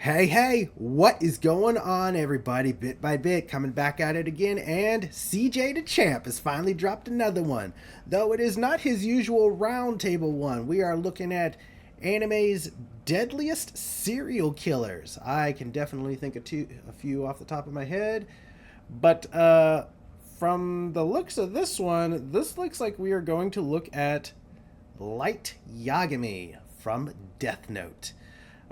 Hey, what is going on, everybody? Bit by bit, coming back at it again, and CjDaChamp has finally dropped another one. Though it is not his usual roundtable one, we are looking at anime's deadliest serial killers. I can definitely think of a few off the top of my head, but from the looks of this one, this looks like we are going to look at Light Yagami from Death Note.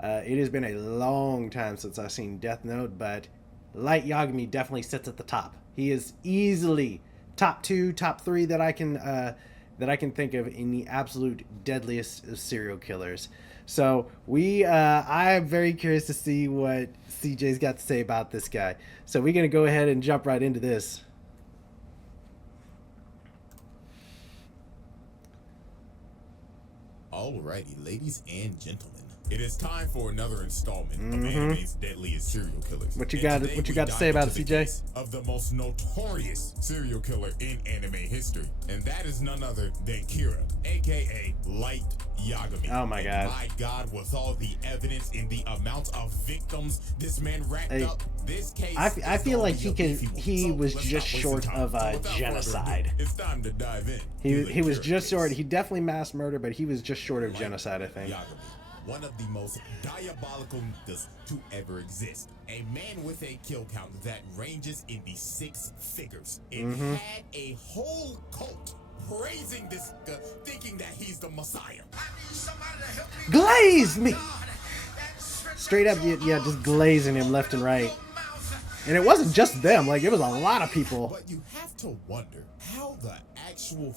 It has been a long time since I've seen Death Note, but Light Yagami definitely sits at the top. He is easily top two, top three that I can think of in the absolute deadliest of serial killers. So I'm very curious to see what CJ's got to say about this guy. So we're gonna go ahead and jump right into this. Alrighty, ladies and gentlemen. It is time for another installment of anime's deadliest serial killers. What you got to say about it, CJ? Of the most notorious serial killer in anime history, and that is none other than Kira, aka Light Yagami. Oh my God! My God, with all the evidence and the amount of victims this man racked up, this case. I feel like he was just short of genocide. It's time to dive in. He was just short. He definitely mass murder, but he was just short of genocide, I think. Yagami, one of the most diabolical niggas to ever exist. A man with a kill count that ranges in the 6 figures. It had a whole cult praising this guy, thinking that he's the Messiah. Glaze me! Straight up, yeah, just glazing him left and right. And it wasn't just them, like, it was a lot of people. But you have to wonder how the actual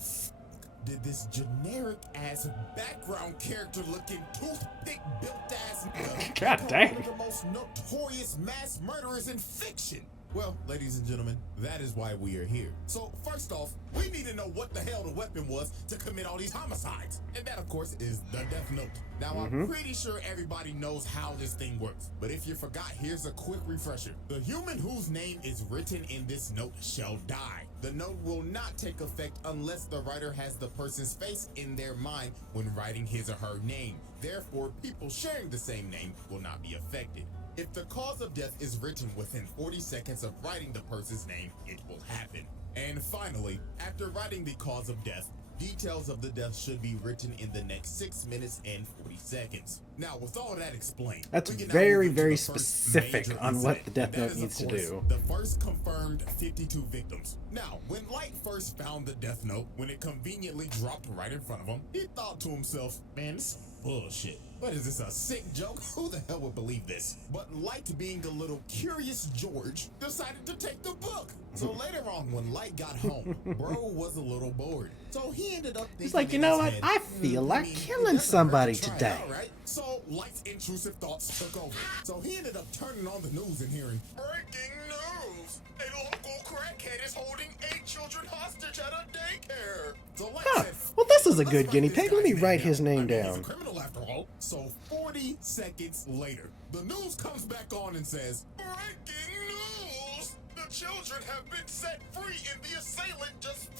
did this generic ass background character looking toothpick built ass God dang. one of the most notorious mass murderers in fiction? Well, ladies and gentlemen, that is why we are here. So first off, we need to know what the hell the weapon was to commit all these homicides. And that, of course, is the Death Note. Now, I'm pretty sure everybody knows how this thing works. But if you forgot, here's a quick refresher. The human whose name is written in this note shall die. The note will not take effect unless the writer has the person's face in their mind when writing his or her name. Therefore, people sharing the same name will not be affected. If the cause of death is written within 40 seconds of writing the person's name, it will happen. And finally, after writing the cause of death, details of the death should be written in the next 6 minutes and 40 seconds. Now, with all that explained, that's very specific on what the Death Note needs to do. The first confirmed 52 victims. Now, when Light first found the Death Note, when it conveniently dropped right in front of him, he thought to himself, man, this is bullshit. What is this, a sick joke? Who the hell would believe this? But Light, being a little curious George, decided to take the book. So later on, when Light got home, bro was a little bored. So he ended up thinking, he's like, you know what? I feel like killing somebody today. Out, right? So Light's intrusive thoughts took over. So he ended up turning on the news and hearing, breaking news! A local crackhead is holding 8 children hostage at a daycare. So Light said, well, this is a good guinea pig. Let me write his name down. He's a criminal after all. So 40 seconds later, the news comes back on and says, breaking news! The children have been set free and the assailant just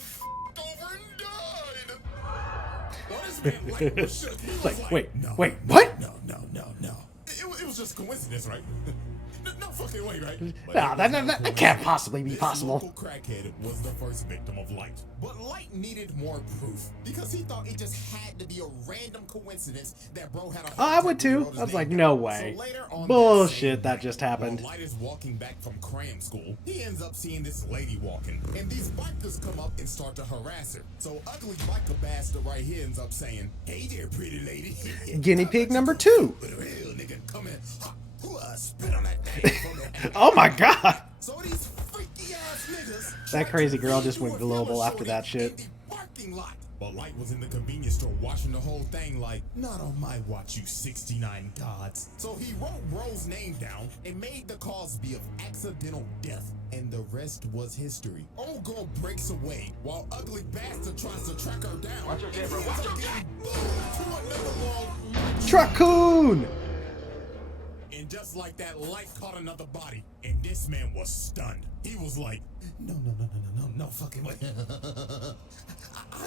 over and died. Well, this man was shook. He was like, wait, no, what? No. It was just coincidence, right? No fucking way, right? No, that can't possibly be possible. Local crackhead was the first victim of Light. But Light needed more proof because he thought it just had to be a random coincidence that bro had a I would too. I was like, no way. So bullshit, that just happened. While Light is walking back from cram school, he ends up seeing this lady walking. And these bikers come up and start to harass her. So ugly biker bastard right here ends up saying, hey there, pretty lady. Guinea pig number 2. Hell, nigga, come in. Spit on that thing. Oh my God. So these freaky ass niggas, that crazy girl just went global after that shit. Parking lot. But Light was in the convenience store watching the whole thing like, not on my watch, you 69 gods. So he wrote bro's name down and made the cause be of accidental death. And the rest was history. Old girl breaks away while ugly bastard tries to track her down. Watch your jet, bro. Watch your jet. Raccoon! And just like that, Light caught another body, and this man was stunned. He was like, no fucking way.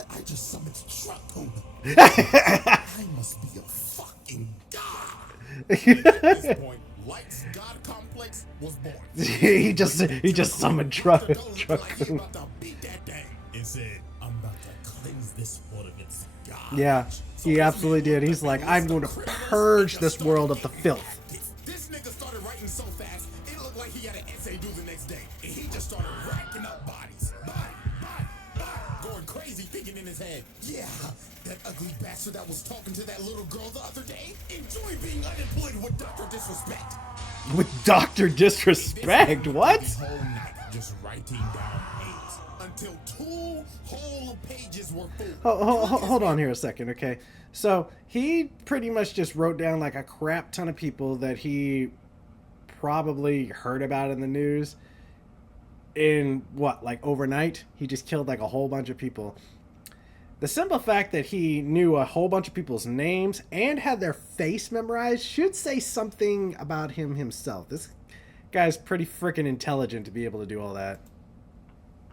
I just summoned Raccoon. I must be a fucking god. At this point, Light Light's God complex was born. he just summoned truck. Like he about to beat that thing and said, "I'm about to cleanse this world of its God." Yeah, he absolutely did. He's like, I'm going to purge this world of the filth. This nigga started writing so fast, it looked like he had an essay due the next day. And he just started racking up bodies. Body. Going crazy, thinking in his head, yeah, that ugly bastard that was talking to that little girl the other day, enjoy being unemployed with Dr. Disrespect. With Dr. Disrespect? What? The whole night just writing down names until 2 whole pages were full. Hold on here a second, okay? So he pretty much just wrote down like a crap ton of people that he probably heard about in the news. In what, like overnight? He just killed like a whole bunch of people. The simple fact that he knew a whole bunch of people's names and had their face memorized should say something about him himself. This guy's pretty freaking intelligent to be able to do all that.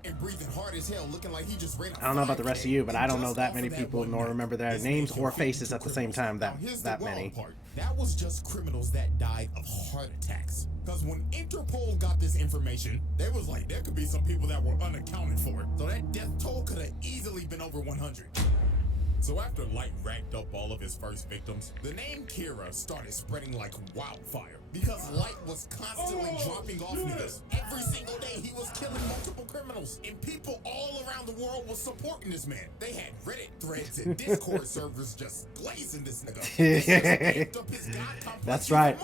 And breathing hard as hell, looking like he just ran I don't know about the rest of you, but I don't know that many people nor remember their names or faces at the same time. That many. That was just criminals that died of heart attacks. Because when Interpol got this information, they was like, there could be some people that were unaccounted for. So that death toll could have easily been over 100. So after Light racked up all of his first victims, the name Kira started spreading like wildfire. Because Light was constantly dropping off niggas. Every single day he was killing multiple criminals. And people all around the world was supporting this man. They had Reddit threads and Discord servers just blazing this nigga. That's right.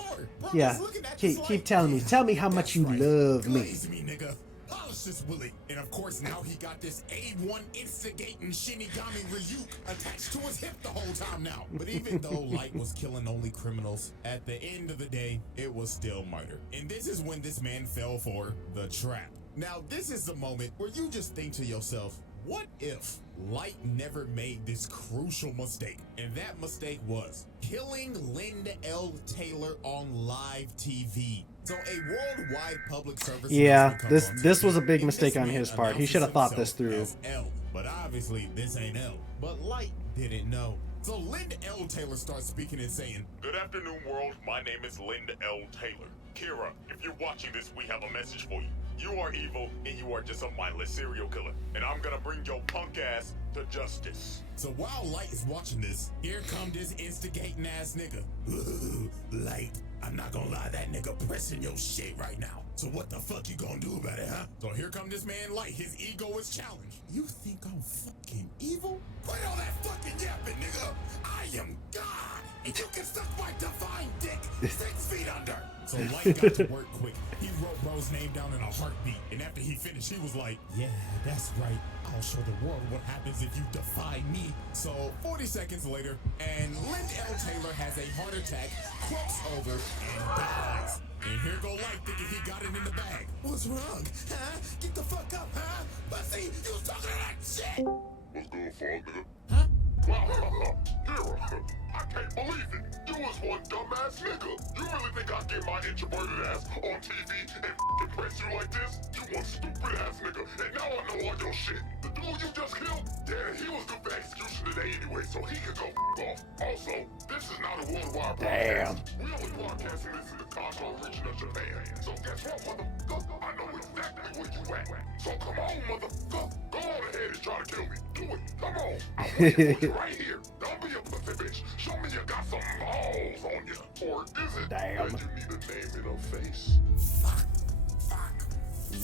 Yeah. Keep telling me. Tell me how much you love me. Blaze me, nigga. Polish this Willie. And of course now he got this A1 instigating Shinigami Ryuk attached to his hip the whole time now. But even though Light was killing only criminals, at the end of the day, it was still murder. And this is when this man fell for the trap. Now this is the moment where you just think to yourself, what if Light never made this crucial mistake? And that mistake was killing Linda L. Taylor on live TV. So a worldwide public service. Yeah, this was a big mistake on his part. He should have thought this through. L, but obviously this ain't L. But Light didn't know. So Linda L. Taylor starts speaking and saying, "Good afternoon, world. My name is Linda L. Taylor. Kira, if you're watching this, we have a message for you. You are evil, and you are just a mindless serial killer. And I'm gonna bring your punk ass to justice." So while Light is watching this, here come this instigating ass nigga. Ooh, Light, I'm not gonna lie, that nigga pressing your shit right now. So what the fuck you gonna do about it, huh? So here come this man Light, his ego is challenged. You think I'm fucking evil? Quit all that fucking yapping, nigga. I am God, and you can suck my divine dick 6 feet under. So Light got to work quick. He wrote bro's name down in a heartbeat, and after he finished, he was like, yeah, that's right. I'll show the world what happens if you defy me. So 40 seconds later, and Linda L. Taylor has a heart attack, croaks over, and dies. And here go Light thinking he got it in the bag. What's wrong? Huh? Get the fuck up, huh? Bussy, you was talking to that shit! What's good, fall nigga? Huh? Kira, I can't believe it. You was one dumbass nigga. You really think I'd get my introverted ass on TV and press you like this? You one stupid ass nigga. And now I know all your shit. The dude you just killed? Yeah, he was due for execution today anyway, so he could go off. Also, this is not a worldwide broadcast. We only broadcasting this in the Congo region of Japan. So guess what, motherfucker? I know exactly where you at. So come on, motherfucker. Go on ahead and try to kill me. Do it. Come on. I want to put you right here. Don't be a pussy bitch. Show me you got some balls on you. Or is it that you need a name and a face? Fuck.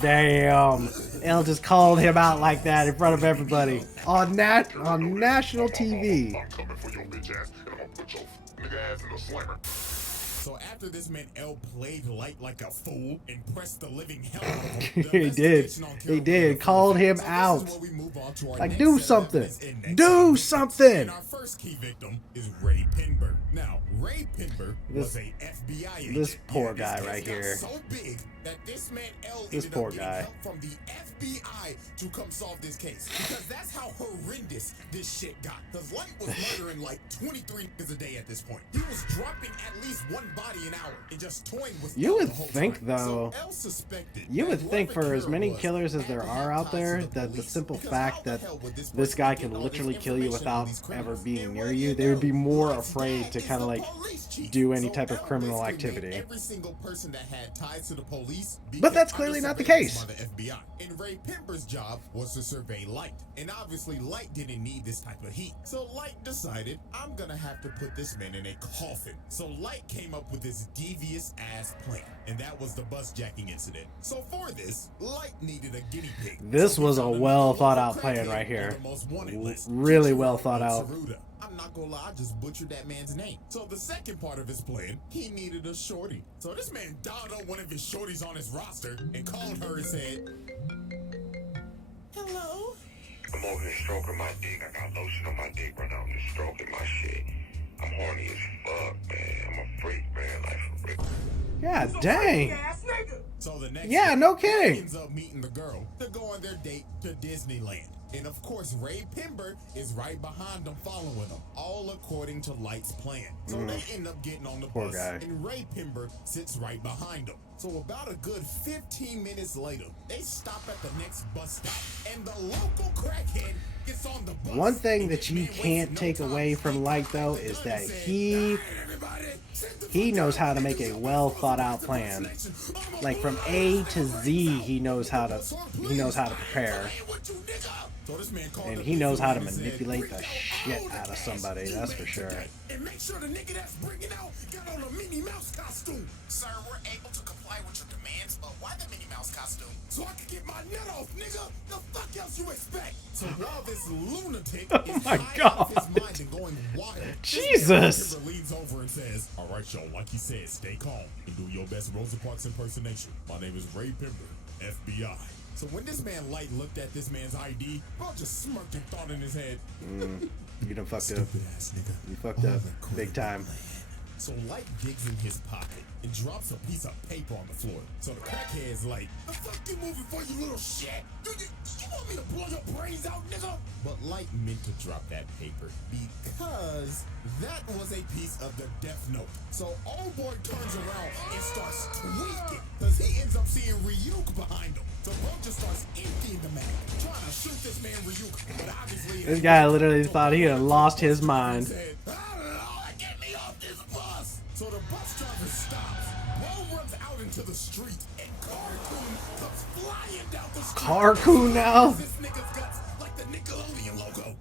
Damn. L just called him out like that in front of everybody. On national TV. I'm coming for your bitch ass, and I'm gonna put your nigga ass in the slammer. So after this man L played Light like a fool and pressed the living hell out of him, He did. He did. Called him out. Like, do something. Do something. And our first key victim is Ray Pinberg. Now, Ray Pinberg was a FBI agent. This poor guy right here. So big that this man L This ended poor up getting guy. help from the FBI to come solve this case. Because that's how horrendous this shit got. Because Light was murdering like 23 niggas a day at this point. He was dropping at least one body an hour and just toying with You Elle would the whole think, time. though, So Elle suspected you that would think whoever for as Kira many was killers as had there to are have out ties there, to the that the police, simple because fact how the that hell would this person guy be can getting all this literally kill you information on without these criminals? ever being And near what you, they would be more Light's afraid dad to is kind of the like police chief. do any So type of Elle criminal basically made activity. every single person that had ties to the police But that's under clearly not the surveillance case. by the FBI. And Ray Pember's job was to survey Light. And obviously Light didn't need this type of heat. So Light decided, I'm gonna have to put this man in a coffin. So Light came up with this devious ass plan. And that was the bus jacking incident. So for this, Light needed a guinea pig. This So he was a found well another thought local out plan crackhead right on here. the most wanted list. Really Ichiro well thought out. Tsuruda. I'm not gonna lie, I just butchered that man's name. So the second part of his plan, he needed a shorty. So this man dialed up one of his shorties on his roster and called her and said, hello? I'm over here stroking my dick. I got lotion on my dick right now. I'm just stroking my shit. I'm horny as fuck, man. I'm a freak, man. Like, for real. God dang. So the next Yeah, day, no he kidding. ends up meeting the girl to go on their date to Disneyland. And of course, Ray Pember is right behind them, following them, all according to Light's plan. So they end up getting on the Poor bus, guy. and Ray Pember sits right behind them. So about a good 15 minutes later, they stop at the next bus stop, and the local crackhead gets on the bus. One thing And that this you man wastes can't no take time. away from Light, though, is that he knows how to make a well thought out plan. Like from A to Z, he knows how to prepare, and he knows how to manipulate the shit out of somebody. That's for sure. And make sure the nigga that's bringing out got on a Minnie Mouse costume. Sir, we're able to comply with your demands, but why the Minnie Mouse costume? So I can get my nut off, nigga. The fuck else you expect? So while this lunatic is my high off his God. mind and going wild, Jesus. Kimber leans over and says, all right, y'all, like he said, stay calm and do your best Rosa Parks impersonation. My name is Ray Pember, FBI. So when this man Light looked at this man's ID, bro just smirked and thought in his head, You done fucked up. stupid ass nigga. You fucked up. Big time. So Light digs in his pocket and drops a piece of paper on the floor. So the crackhead's like, the fuck you moving for, you little shit? You want me to blow your brains out, nigga? But Light meant to drop that paper because that was a piece of the death note. So old boy turns around and starts tweaking because he ends up seeing Ryuk behind him. So bro just starts emptying the mag, trying to shoot this man Ryuk. But obviously, This guy literally thought he had lost his mind. said, Lord, get me off this bus! So the bus driver stops. Bro runs out into the street, and Carcoon comes flying down the street. Carcoon now? This nigga's guts like the Nickelodeon logo.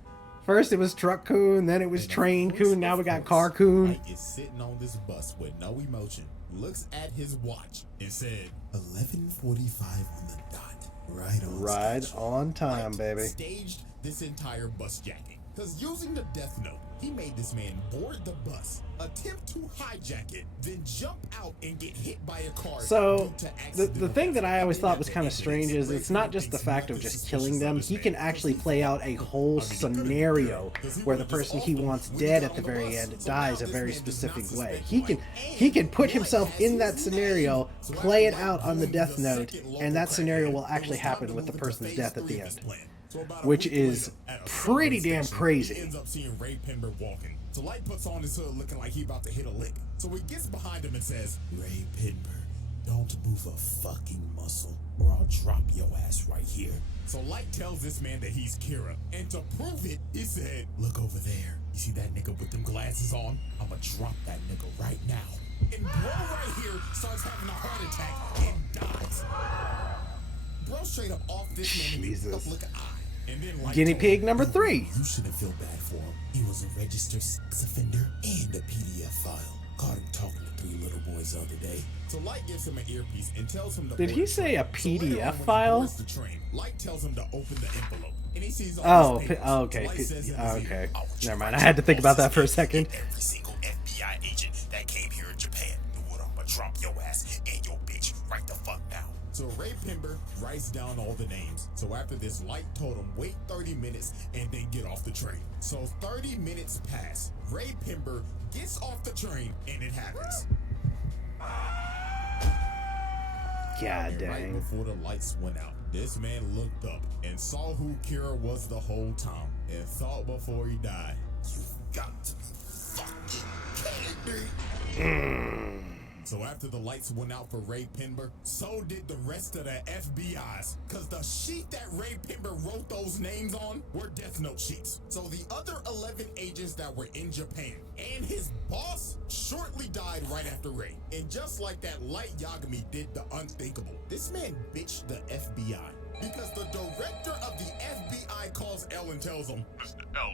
First it was Truck Coon, then it was Train Coon, now we got Car Coon. Mike is sitting on this bus with no emotion, looks at his watch, and said, 11:45 on the dot. Right on Right schedule. on time, Mike baby. staged this entire bus jacking. Because using the death note, he made this man board the bus, attempt to hijack it, then jump out and get hit by a car. So, due to the accidental thing that I always thought was kind of evidence. strange is it's not just the fact of just killing them. He can actually play out a whole scenario where the person he wants dead at the very end dies a very specific way. He can put himself in that scenario, play it out on the death note, and that scenario will actually happen with the person's death at the end. Which is pretty damn crazy. Ends up seeing Ray Pember walking. So Light puts on his hood looking like he about to hit a lick. So he gets behind him and says, Ray Pember, don't move a fucking muscle or I'll drop your ass right here. So Light tells this man that he's Kira. And to prove it, he said, look over there. You see that nigga with them glasses on? I'ma drop that nigga right now. And bro right here starts having a heart attack and dies. Bro straight up off this man in the public eye. And then Light Guinea told pig him, number 3. You shouldn't feel bad for him. He was a registered sex offender and a PDF file. Caught him talking to 3 little boys the other day. So Light gives him an earpiece and tells him to Did board he the say train. a So later on, PDF when he file? boards the train, Light tells him to open the envelope. And he sees all Oh, these papers. okay. So Light says in his Okay. ear, "I want you Never mind. to I had to think about that for a and second. every single FBI agent that came here in Japan knew what I'ma drop your ass and your bitch right the fuck now. So Ray Pember writes down all the names. So after this, Light told him wait 30 minutes and then get off the train. So 30 minutes pass. Ray Pember gets off the train and it happens. God And right dang. before the lights went out, this man looked up and saw who Kira was the whole time and thought before he died, you've got to be fucking kidding me. So after the lights went out for Ray Pember, so did the rest of the FBI's. Cause the sheet that Ray Pember wrote those names on were Death Note sheets. So the other 11 agents that were in Japan and his boss shortly died right after Ray. And just like that, Light Yagami did the unthinkable. This man bitched the FBI. Because the director of the FBI calls L and tells him, Mr. L,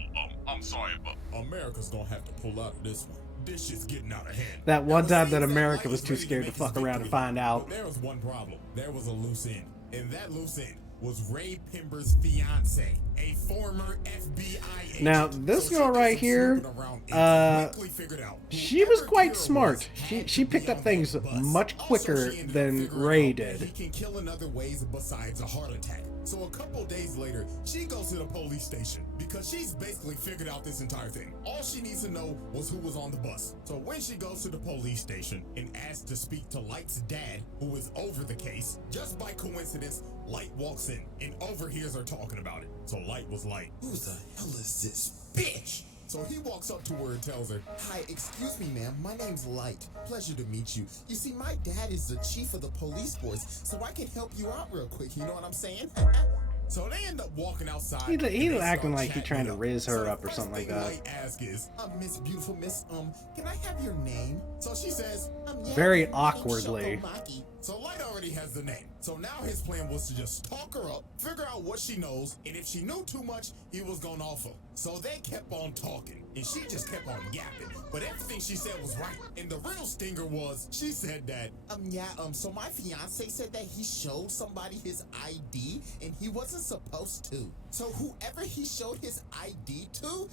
I'm sorry, but America's gonna have to pull out of this one. This shit's getting out of hand. That one Now, it time that seems America Light was is too ready scared to make his fuck around and victory find lap, out. but there was one problem. There was a loose end. And that loose end was Ray Pember's fiance, a former FBI agent. Now, this So girl she did right some here, snooping around and quickly figured out she was whoever quite Kira smart. was She had she to picked be up on things that bus. much Also, quicker she ended up than figuring Ray out that did. He can kill in other ways besides a heart attack. So a couple days later, she goes to the police station because she's basically figured out this entire thing. All she needs to know was who was on the bus. So when she goes to the police station and asks to speak to Light's dad, who is over the case, just by coincidence, Light walks in and overhears her talking about it. So Light was like, who the hell is this bitch? So he walks up to her and tells her, hi, excuse me, ma'am. My name's Light. Pleasure to meet you. You see, my dad is the chief of the police force, so I can help you out real quick. You know what I'm saying? So they end up walking outside. He and they acting start like he chatting trying it to up. riz her So the up or first something like thing that. Light asks is, Miss Beautiful Miss, can I have your name? So she says, Very Yagami awkwardly. Shokomaki. So Light already has the name. So now his plan was to just talk her up, figure out what she knows, and if she knew too much, he was gonna offer. So they kept on talking, and she just kept on yapping. But everything she said was right. And the real stinger was, she said that, so my fiance said that he showed somebody his ID, and he wasn't supposed to. So whoever he showed his ID to,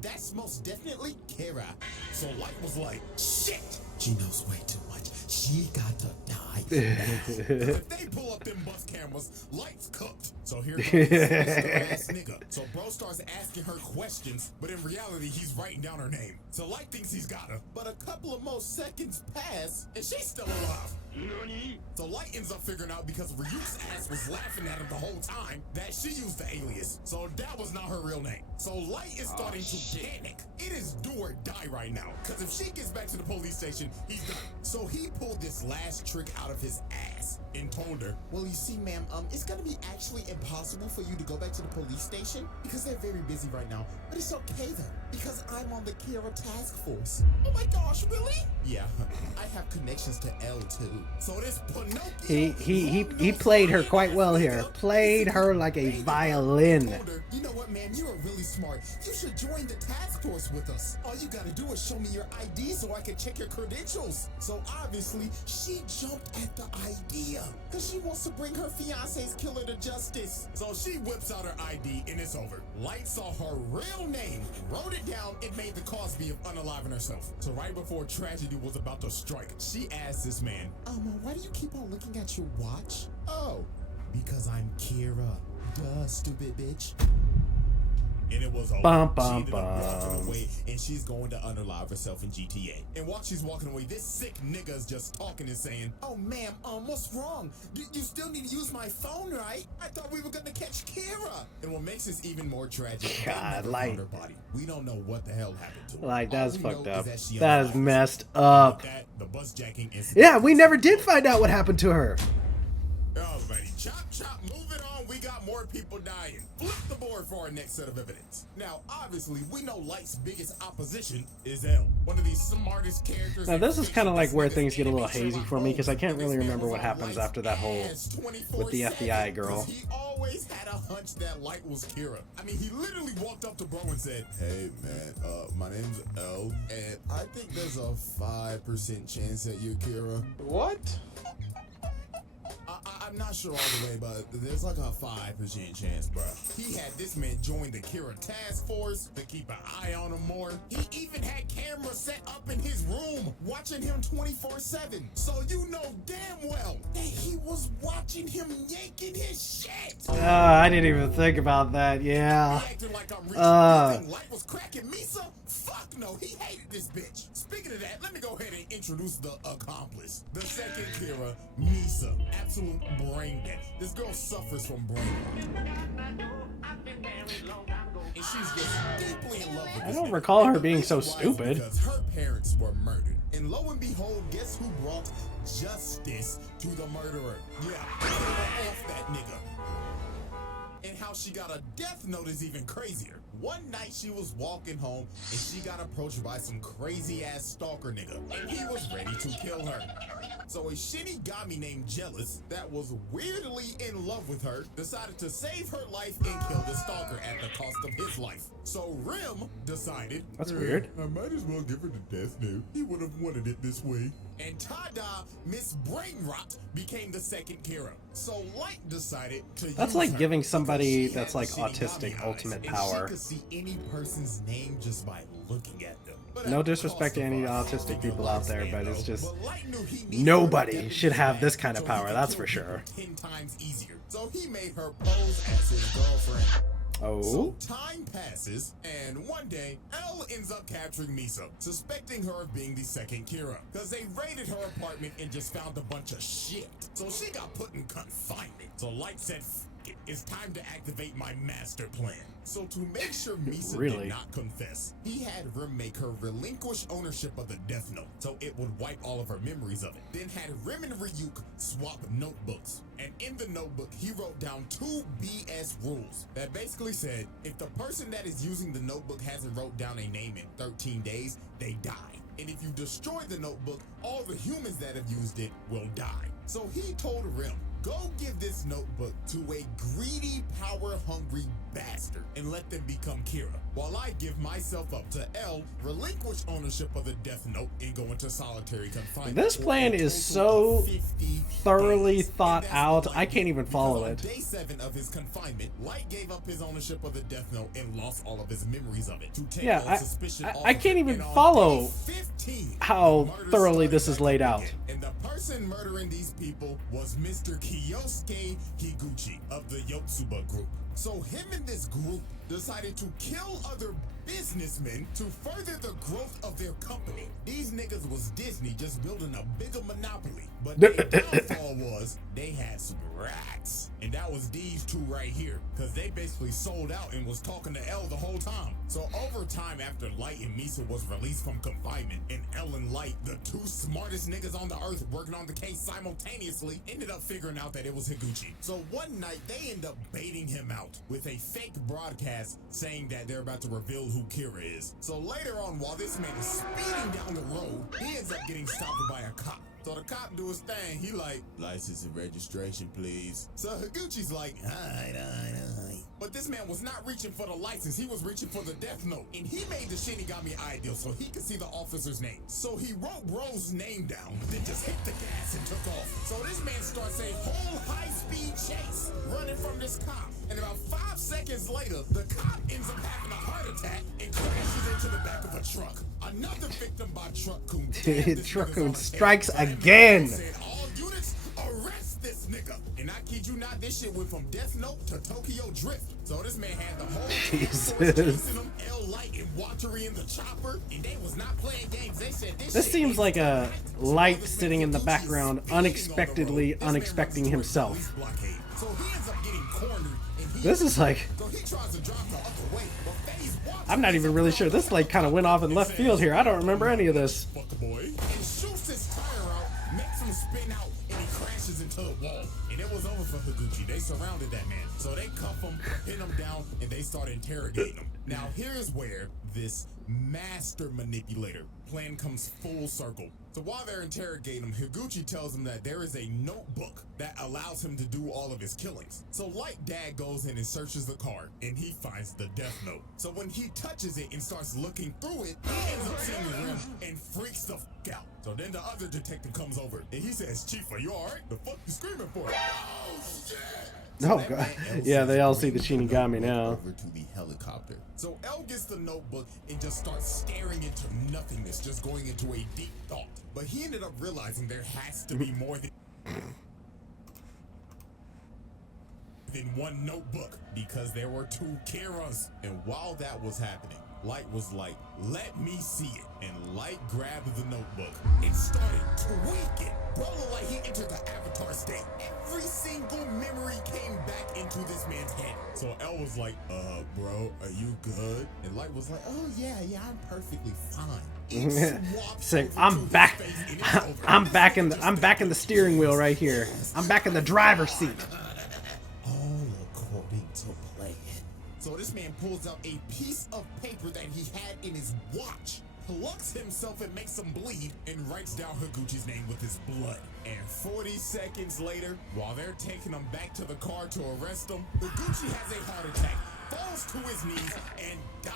that's most definitely Kira. So Light was like, shit! She knows way too much. She got to die now. If they pull up them bus cameras, Light's cooked. So here goes this ass nigga. So bro starts asking her questions, but in reality, he's writing down her name. So Light thinks he's got her. But a couple of more seconds pass, and she's still alive. So Light ends up figuring out, because Ryuk's ass was laughing at him the whole time, that she used the alias. So that was not her real name. So Light is starting to panic. It is do or die right now, because if she gets back to the police station, he's done. So he pulled this last trick out of his ass and told her, well, you see, ma'am, it's gonna be actually impossible for you to go back to the police station because they're very busy right now. But it's okay though, because I'm on the Kira task force. Oh my gosh, really? Yeah, I have connections to L too. So this Pinocchio, He played her quite well here. Played her like a violin. you know what, man? You are really smart. You should join the task force with us. All you gotta do is show me your ID so I can check your credentials. So obviously, she jumped at the idea because she wants to bring her fiance's killer to justice. So she whips out her ID and it's over. Light saw her real name, wrote it down, and made the Cosby of unaliving herself. So right before tragedy was about to strike, she asked this man, why do you keep on looking at your watch? Oh, because I'm Kira. Duh, stupid bitch. And it was over. Bum, She bum, ended up walking bum. away, and she's going to unalive herself in GTA. And while she's walking away, this sick nigga is just talking and saying, oh, ma'am, what's wrong? You still need to use my phone, right? I thought we were gonna catch Kira. And what makes this even more tragic, they God, never like- found her body. We don't know what the hell happened to her. Like, that's All we fucked know up. is she That is unalived messed herself. up. With that, the bus jacking incident. Yeah, we never did find out what happened to her. Alrighty, chop, moving on. We got more people dying. Flip the board for our next set of evidence. Now, obviously, we know Light's biggest opposition is L, one of these smartest characters. Now, this is kind of like where things get a little Enemy hazy for me because I can't really This man remember was what on happens Light's after that whole ass with the 24/7, FBI girl. 'cause He always had a hunch that Light was Kira. I mean, he literally walked up to bro and said, hey, man, my name's L, and I think there's a 5% chance that you're Kira. What? I'm not sure all the way, but there's like a 5% chance, bro. He had this man join the Kira task force to keep an eye on him more. He even had cameras set up in his room, watching him 24/7. So you know damn well that he was watching him yanking his shit. I didn't even think about that. Yeah. He acting like I'm rich. You think Light was cracking Misa? Fuck no, he hated this bitch. Speaking of that, let me go ahead and introduce the accomplice. The second Kira, Misa. Absolute brain dead. This girl suffers from brain rot. And she's just deeply in love with I this don't nigga. recall her And the being so reason why is stupid. Because her parents were murdered. And lo and behold, guess who brought justice to the murderer? Yeah, off that nigga. And how she got a death note is even crazier. One night she was walking home and she got approached by some crazy ass stalker nigga, and he was ready to kill her. So a Yagami named Jealous, that was weirdly in love with her, decided to save her life and kill the stalker at the cost of his life. So Rim decided, That's weird. I might as well give her the death note. He would have wanted it this way. And tada, Miss Brainrot became the second Kira. So Light decided to That's use like her giving because somebody she that's had like the Shinigami autistic eyes, ultimate and power. She could see any person's name just by looking at them. But No at the disrespect to cost any of autistic people out there, lifespan, but it's though. just But Light knew he needed nobody her should have this kind of so he power, could that's kill for sure. people 10 times easier. So he made her pose as his girlfriend. Oh, So time passes, and one day, Elle ends up capturing Misa, suspecting her of being the second Kira, because they raided her apartment and just found a bunch of shit. So she got put in confinement. So Light said, F it, it's time to activate my master plan. So to make sure Misa Really? did not confess, he had Rim make her relinquish ownership of the Death Note, so it would wipe all of her memories of it. Then had Rim and Ryuk swap notebooks. And in the notebook, he wrote down 2 BS rules that basically said, if the person that is using the notebook hasn't wrote down a name in 13 days, they die. And if you destroy the notebook, all the humans that have used it will die. So he told Rim, go give this notebook to a greedy, power-hungry bastard and let them become Kira, while I give myself up to Elle, relinquish ownership of the Death Note, and go into solitary confinement. This plan for a is total of so 50 thoroughly days. thought And that's out, what I Light can't did, even because follow on it. Day 7 of his confinement, Light gave up his ownership of the Death Note and lost all of his memories of it to take Yeah, all suspicion off I of can't it. even And on follow day 15, how the murders thoroughly started this is back laid up out. again. And the person murdering these people was Mr. Kiyosuke Higuchi of the Yotsuba group. So him and this group decided to kill other businessmen to further the growth of their company. These niggas was Disney just building a bigger monopoly. But their downfall was they had some rats. And that was these two right here. Because they basically sold out and was talking to Elle the whole time. So over time, after Light and Misa was released from confinement, and Elle and Light, the 2 smartest niggas on the earth working on the case simultaneously, ended up figuring out that it was Higuchi. So one night, they end up baiting him out with a fake broadcast saying that they're about to reveal who Kira is. So later on, while this man is speeding down the road, he ends up getting stopped by a cop. So the cop do his thing. He like, license and registration, please. So Higuchi's like, alright. But this man was not reaching for the license. He was reaching for the Death Note. And he made the Shinigami ideal so he could see the officer's name. So he wrote Bro's name down, then just hit the gas and took off. So this man starts a whole high-speed chase, running from this cop. And about 5 seconds later, the cop ends up having a heart attack and crashes into the back of a truck. Another victim by Truck-kun. Truck-kun strikes again. Said, all units, arrest this nigga. And I kid you not, this shit went from Death Note to Tokyo Drift. So this man had the whole Jesus. chasing him, L Light and Watery in the chopper, and they was not playing games. They said This shit seems ain't like a right. Light So sitting in the Higuchi is background, speeding on the unexpectedly road. This man unexpecting runs himself. towards the police blockade. So he ends up getting cornered, and he This is like, so he tries to drive the other way, but Faye's watching I'm not even really sure. This like kind of went off in left field here. I don't remember any of this. Fuck boy. And shoots his tire out, makes him spin out, and he crashes into the wall. And it was over for Higuchi. They surrounded that man. So they cuff him, pin him down, and they start interrogating him. Now here's where this master manipulator plan comes full circle. So while they're interrogating him, Higuchi tells him that there is a notebook that allows him to do all of his killings. So Light Dad goes in and searches the car, and he finds the Death Note. So when he touches it and starts looking through it, he ends up seeing Rim and freaks the f out. So then the other detective comes over, and he says, Chief, are you alright? The fuck you screaming for? Oh, shit! Oh god. Yeah, they all see the Shinigami now. Over to the helicopter. So Elle gets the notebook and just starts staring into nothingness, just going into a deep thought. But he ended up realizing there has to be more than one notebook, because there were 2 Kiras. And while that was happening, Light was like, let me see it. And Light grabbed the notebook and started tweaking. Bro, like he entered the avatar state. Every single memory came back into this man's head. So L was like, bro, are you good? And Light was like, oh yeah, I'm perfectly fine. So I'm back. I'm back in the steering wheel right here. I'm back in the driver's seat. All according to plan. So this man pulls out a piece of paper that he had in his watch, plucks himself and makes him bleed, and writes down Higuchi's name with his blood. And 40 seconds later, while they're taking him back to the car to arrest him, Higuchi has a heart attack, falls to his knees, and dies.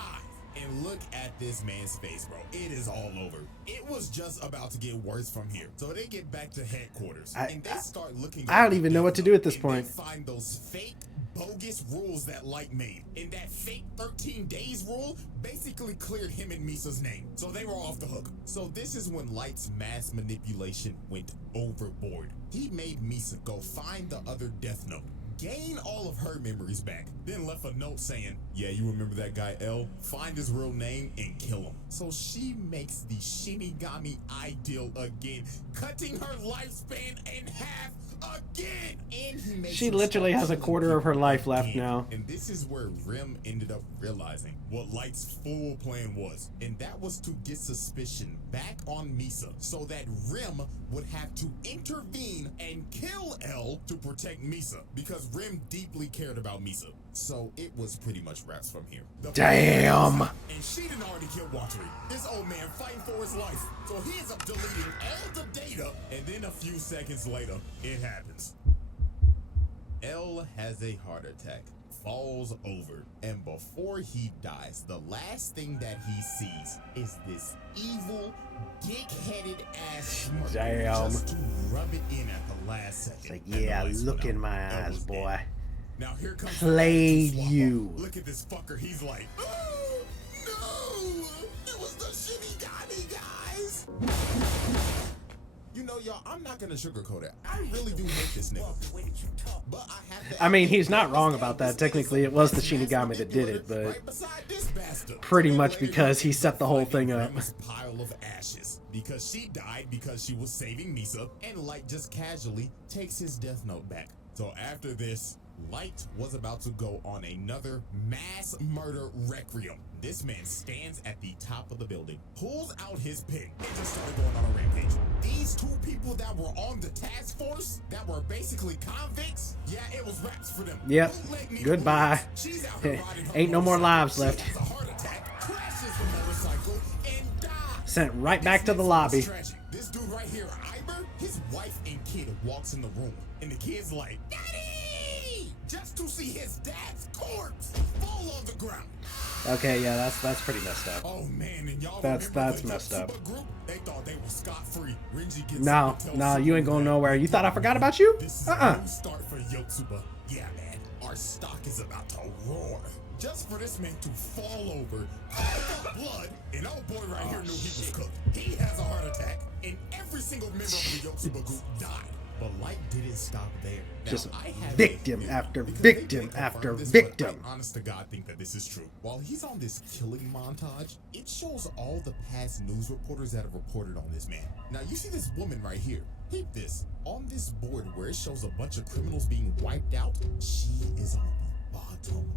And look at this man's face, bro. It is all over. It was just about to get worse from here. So they get back to headquarters, and they start looking. I don't even know what to do at this point. They find those fake, bogus rules that Light made. And that fake 13 days rule basically cleared him and Misa's name. So they were off the hook. So this is when Light's mass manipulation went overboard. He made Misa go find the other Death Note, gain all of her memories back, then left a note saying, yeah, you remember that guy L? Find his real name and kill him. So she makes the Shinigami ideal again, cutting her lifespan in half again. And he makes She literally has a quarter of her life left now. And this is where Rim ended up realizing what Light's full plan was, and that was to get suspicion back on Misa so that Rim would have to intervene and kill L to protect Misa, because Rim deeply cared about Misa. So it was pretty much wraps from here. Damn. And she didn't already kill Watari. This old man fighting for his life. So he ends up deleting all the data, and then a few seconds later, it happens. L has a heart attack, falls over, and before he dies, the last thing that he sees is this evil, dick-headed ass smirk. Damn. Just to rub it in at the last second. It's like, And the yeah, lights look went in out. my L eyes, was boy. dead. Now here comes Played the swap you. off. Look at this fucker. He's like, oh, no, it was the Shinigami guys. You know, y'all, I'm not gonna sugarcoat it. I really do hate this nigga. But I have to. I mean, he's not wrong about that. Technically, it was the Shinigami that did it, but Right beside this bastard. pretty much because he set the whole thing up. Rim's pile of ashes because she died because she was saving Misa, and Light just casually takes his Death Note back. So after this, Light was about to go on another mass murder requiem. This man stands at the top of the building, pulls out his pen, and just started going on a rampage. These two people that were on the task force, that were basically convicts, yeah, it was wraps for them. Yep. Bootleg me Goodbye. She's out here riding her Ain't no more motorcycle. lives left. She has a heart attack, crashes the motorcycle, and dies. Sent right back to the This lobby. is tragic. This dude right here, Iber, his wife and kid walks in the room, and the kid's like, Daddy! Just to see his dad's corpse fall on the ground. Okay, yeah, that's pretty messed up. Oh man, and y'all That's remember the messed up. Yotsuba group? They thought they were scot-free. Renji gets No, up and tells no, you ain't going Subaru nowhere. You thought I forgot about you? This is a new start for Yotsuba. Yeah, man, our stock is about to roar. Just for this man to fall over, cough up blood, and old boy right here knew he was cooked. He has a heart attack, and every single member of the Yotsuba group died. But Light didn't stop there. Now, Just I have victim a theory, after because victim they didn't after confirm this, victim. But I honest to God think that this is true. While he's on this killing montage, it shows all the past news reporters that have reported on this man. Now you see this woman right here. Peep this. On this board where it shows a bunch of criminals being wiped out, she is on the bottom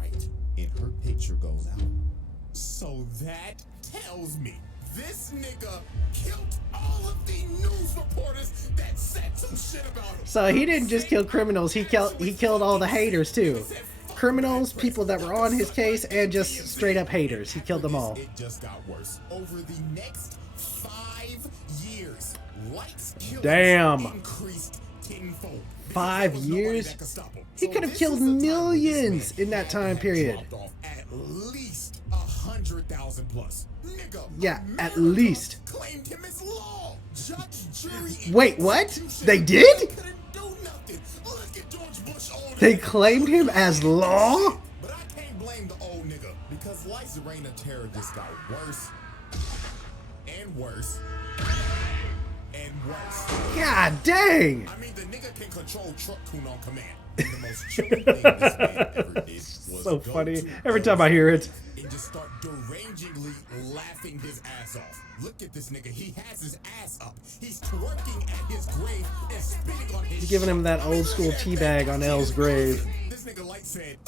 right. And her picture goes out. So that tells me this nigga killed all of the news reporters that said some shit about him. So he didn't just kill criminals, he killed all the haters too. Criminals, people that were on his case, and just straight up haters. He killed them all. It just got worse. Over the next 5 years, Light's killings Damn. increased tenfold. Because 5 there was nobody years? that could stop him. He So could have this killed was the time when this millions man in that had to time have period. chopped off at least 100,000 plus. Nigga, Yeah, at America least. claimed him as law. Judge, jury, and Wait, what? execution. They did? Couldn't do nothing. Look at George Bush old They nigga. claimed him as law? But I can't blame the old nigga because Light's reign of terror just got worse and worse and worse. God dang! I mean, the nigga can control Truck Kun on command. And the most chilling thing this man ever did was So go funny. to Every time I hear it. and just start derangingly laughing his ass off. Look at this nigga. He has his ass up. He's twerking at his grave and spitting on his Giving him that shit. old school teabag on L's grave. This this nigga Light said,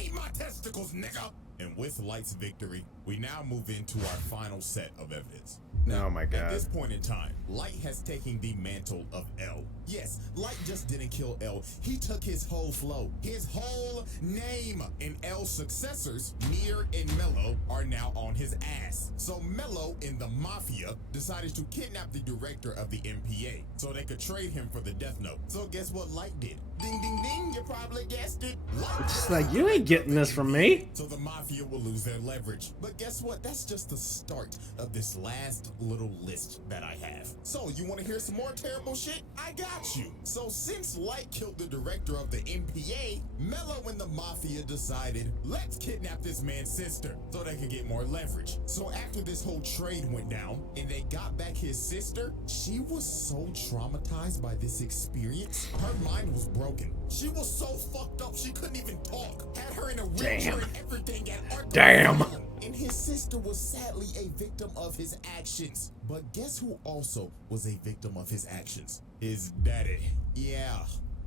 "Eat my testicles, nigga." And with Light's victory, we now move into our final set of evidence. Oh my At god. this point in time, Light has taken the mantle of L. Yes, Light just didn't kill L. He took his whole flow, his whole name. And L's successors, Mir and Mello, are now on his ass. So Mello and the Mafia decided to kidnap the director of the MPA so they could trade him for the Death Note. So guess what Light did? Ding, ding, ding, you probably guessed it. Light Just like, you ain't getting this from me. So the Mafia will lose their leverage. But guess what? That's just the start of this last little list that I have. So you want to hear some more terrible shit? I got you. So since Light killed the director of the MPA, Mello and the Mafia decided, let's kidnap this man's sister so they can get more leverage. So after this whole trade went down and they got back his sister, she was so traumatized by this experience, her mind was broken. She was so fucked up she couldn't even talk. Had her in a wheelchair and everything at Arkham Damn. Asylum. And his sister was sadly a victim of his actions. But guess who also was a victim of his actions? His daddy. Yeah.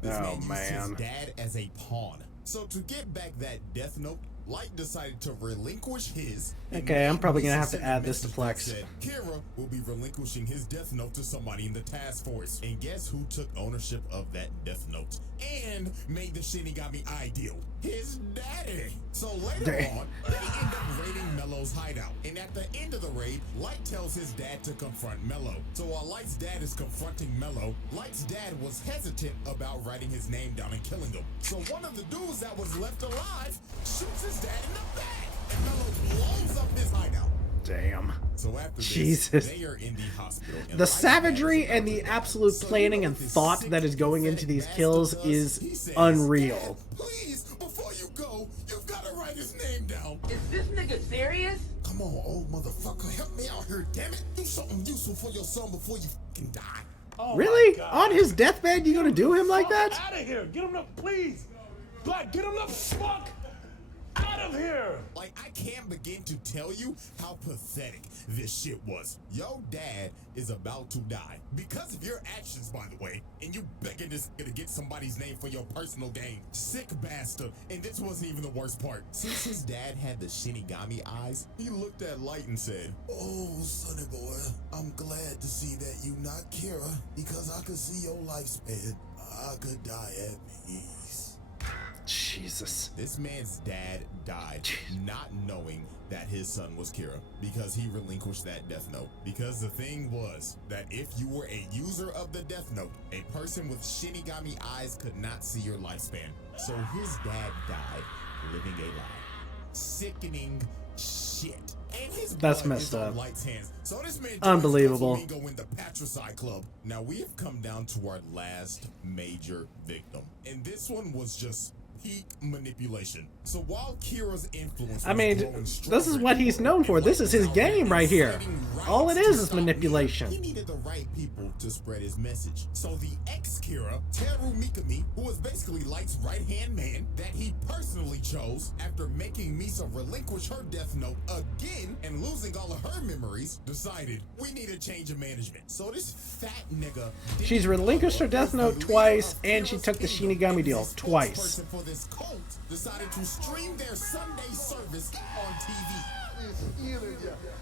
This Oh, man used man. his dad as a pawn. So to get back that Death Note, Light decided to relinquish his. Okay, I'm probably gonna have to add this to Plex. Said Kira will be relinquishing his Death Note to somebody in the task force. And guess who took ownership of that Death Note and made the Shinigami ideal? His daddy. So later on, they end up raiding Mello's hideout. And at the end of the raid, Light tells his dad to confront Mello. So while Light's dad is confronting Mello, Light's dad was hesitant about writing his name down and killing him. So one of the dudes that was left alive shoots his dad in the back. And Mello blows up his hideout. Damn. So after this, Jesus. they are in the hospital. And The Light's savagery dad is and the about to absolute die. So planning you know and what this thought sick, that is going into pathetic these bastard kills does? is He says, unreal. "Dad, please, before you go, you've got to write his name down." Is this nigga serious? Come on, old motherfucker, help me out here, damn it. Do something useful for your son before you fucking die. Oh Really? my God. On his deathbed, you gonna do him like that? Out of here! Get him the please! Black, get him the fuck out of here! Like, I can't begin to tell you how pathetic this shit was. Yo dad is about to die because of your actions, by the way, and you begging this nigga to get somebody's name for your personal gain. Sick bastard. And this wasn't even the worst part. Since his dad had the Shinigami eyes, he looked at Light and said, "Oh, sonny boy, I'm glad to see that you not Kira, because I could see your lifespan. I could die at peace." Jesus. This man's dad died not knowing that his son was Kira because he relinquished that Death Note. Because the thing was that if you were a user of the Death Note, a person with Shinigami eyes could not see your lifespan. So his dad died living a lie. Sickening shit. And his That's blood messed is on up. Light's hands. So this man Unbelievable. Go in the Patricide Club. Now we have come down to our last major victim. And this one was just peak manipulation. So while Kira's influence I mean, was growing this is stronger, what he's known for. This is his game right here. All it is manipulation. he needed the right people to spread his message. So the ex-Kira, Teru Mikami, who was basically Light's right-hand man, that he personally chose after making Misa relinquish her Death Note again and losing all of her memories, decided we need a change of management. So this fat nigga... She's relinquished her Death Note twice, and she took the Shinigami deal twice. For this cult, decided to stream their Sunday service on TV.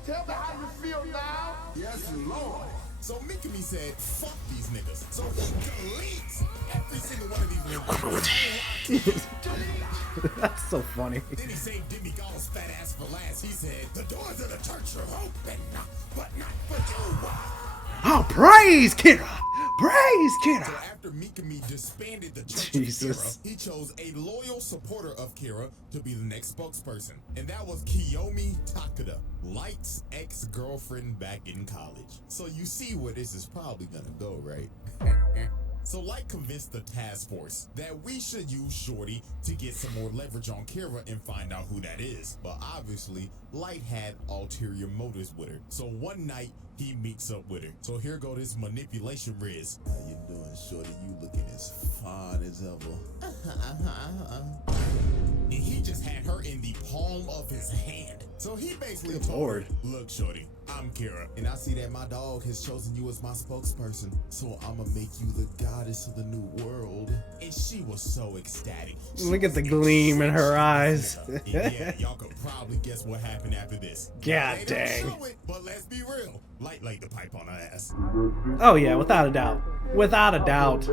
Tell me how you feel now. Yes, Lord. So Mikami said, fuck these niggas. So he deletes every single one of these niggas. That's so funny. Then he saved Demi Gall's fat ass for last. He said, the doors of the church are open, but not for you. Oh, praise Kira! Praise So Kira! after Mikami disbanded the church Jesus. of Kira, he chose a loyal supporter of Kira to be the next spokesperson. And that was Kiyomi Takeda, Light's ex-girlfriend back in college. So you see where this is probably gonna go, right? So Light convinced the task force that we should use Shorty to get some more leverage on Kira and find out who that is. But obviously, Light had ulterior motives with her. So one night, he meets up with her. So here go this manipulation Riz. How you doing, Shorty? You looking as fine as ever. And he just had her in the palm of his hand. So he basically Good told Lord. her, look, shorty, I'm Kira, and I see that my dog has chosen you as my spokesperson, so I'ma make you the goddess of the new world. And she was so ecstatic. Look at the gleam in her eyes. And yeah, y'all could probably guess what happened after this. God They don't dang. show it, but let's be real. Light laid the pipe on her ass. Oh yeah, without a doubt. Without a doubt.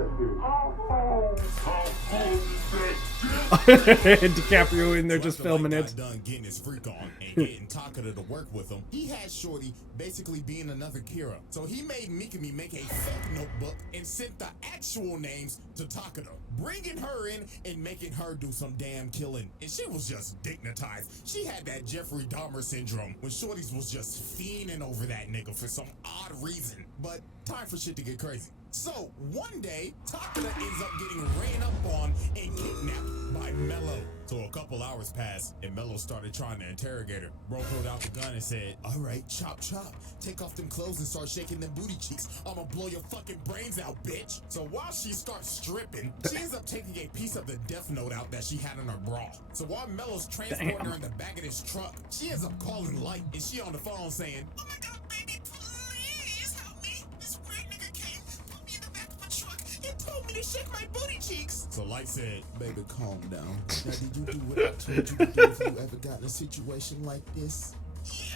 DiCaprio in there just So after filming Light it. got done getting his freak on and getting Takada to work with him, he had Shorty basically being another Kira. So he made Mikami make a fake notebook and sent the actual names to Takada, bringing her in and making her do some damn killing. And she was just dignitized. She had that Jeffrey Dahmer syndrome when Shorty's was just fiending over that nigga for some odd reason. But time for shit to get crazy. So, one day, Takada ends up getting ran up on and kidnapped by Mello. So a couple hours passed, and Mello started trying to interrogate her. Bro pulled out the gun and said, all right, chop chop. Take off them clothes and start shaking them booty cheeks. I'ma blow your fucking brains out, bitch. So while she starts stripping, she ends up taking a piece of the death note out that she had in her bra. So while Mello's transporting her in the back of this truck, she ends up calling Light, and she on the phone saying, oh my god, baby, please help me. This weird nigga came, put me in the back of a truck, and told me to shake my booty cheeks. So Light said, baby, calm down. Now, did you do what I told you to do if you ever got in a situation like this? Yeah.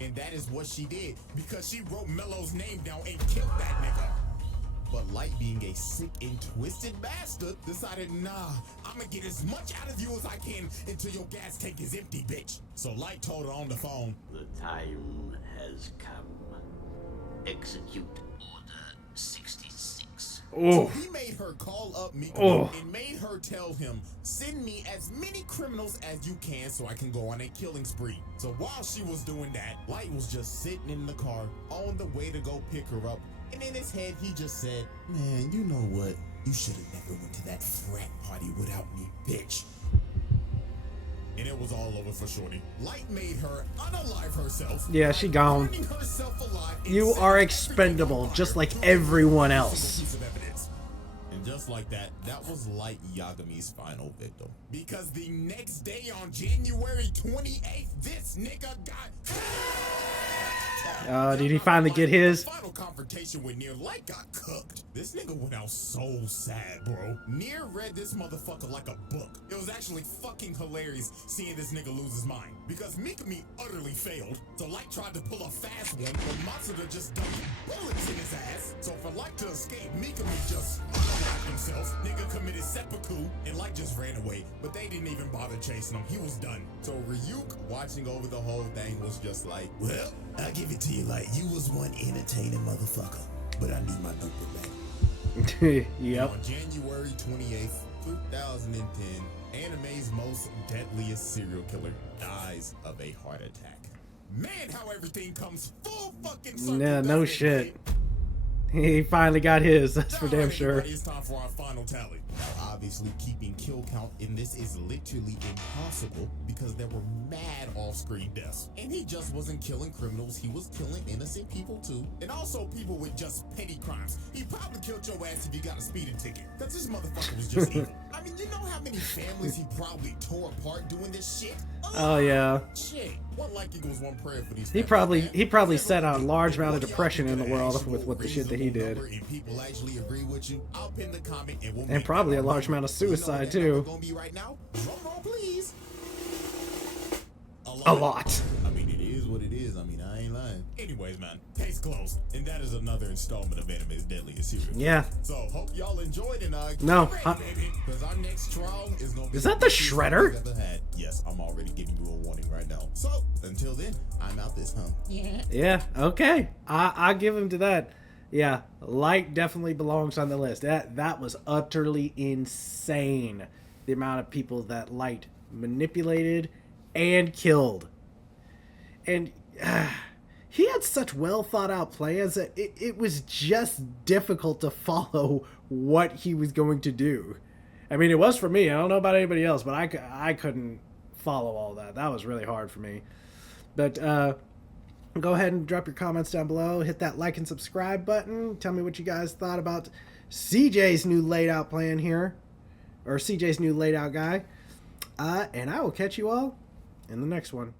And that is what she did, because she wrote Mello's name down and killed that nigga. But Light, being a sick and twisted bastard, decided, nah, I'ma get as much out of you as I can until your gas tank is empty, bitch. So Light told her on the phone, The time has come. Execute Order 66. So Oh, he made her call up Mika Oh. and made her tell him, send me as many criminals as you can so I can go on a killing spree. So while she was doing that, Light was just sitting in the car on the way to go pick her up. And in his head, he just said, man, you know what? You should have never went to that frat party without me, bitch. And it was all over for Shorty. Light made her unalive herself. Yeah, she gone. burning herself alive and you setting are everything expendable, on fire just like to everyone every else. single piece of evidence. And just like that, that was Light Yagami's final victim. Because the next day on January 28th, this nigga got... Did he finally get his? The final confrontation with Nier, Light got cooked. This nigga went out so sad, bro. Nier read this motherfucker like a book. It was actually fucking hilarious seeing this nigga lose his mind. Because Mikami utterly failed, so Light tried to pull a fast one, but Matsuda just dumped bullets in his ass. So for Light to escape, Mikami just unalived himself. Nigga committed seppuku, and Light just ran away. But they didn't even bother chasing him. He was done. So Ryuk, watching over the whole thing, was just like, well, I give it to you, Light. You was one entertaining motherfucker. But I need my notebook back. Yep. On January 28th, 2010, anime's most deadliest serial killer dies of a heart attack. Man, how everything comes full fucking circle. Nah, no doesn't it, shit. babe? He finally got his, that's for damn Alright, sure. everybody, it's time for our final tally. Now, obviously, keeping kill count in this is literally impossible because there were mad off-screen deaths. And he just wasn't killing criminals, he was killing innocent people too. And also people with just petty crimes. He probably killed your ass if you got a speeding ticket. Because this motherfucker was just evil. I mean, you know how many families he probably tore apart doing this shit? Oh yeah. Shit. One like equals one prayer for these He probably set a large amount of depression in the world with the shit that he did. And people actually agree with you, I'll pin the comment and we'll And make probably it a large amount of suicide, too. Gonna be right now? Drum roll, please. A lot. I mean, it is what it is. I mean, I ain't lying. Anyways, man, case closed. And that is another installment of Anime's Deadliest Serial. Yeah. So, hope y'all enjoyed and No, get ready, huh? baby, because our next trial is gonna be Is that the best we've Shredder? ever had. Yes, I'm already giving you a warning right now. So, until then, I'm out this hump. Yeah, okay. I give him to that. Yeah, Light definitely belongs on the list. That was utterly insane. The amount of people that Light manipulated and killed. And he had such well thought out plans that it was just difficult to follow what he was going to do. I mean, it was for me. I don't know about anybody else, but I couldn't follow all that. That was really hard for me. But go ahead and drop your comments down below. Hit that like and subscribe button. Tell me what you guys thought about CJ's new laid out plan here. Or CJ's new laid out guy. And I will catch you all in the next one.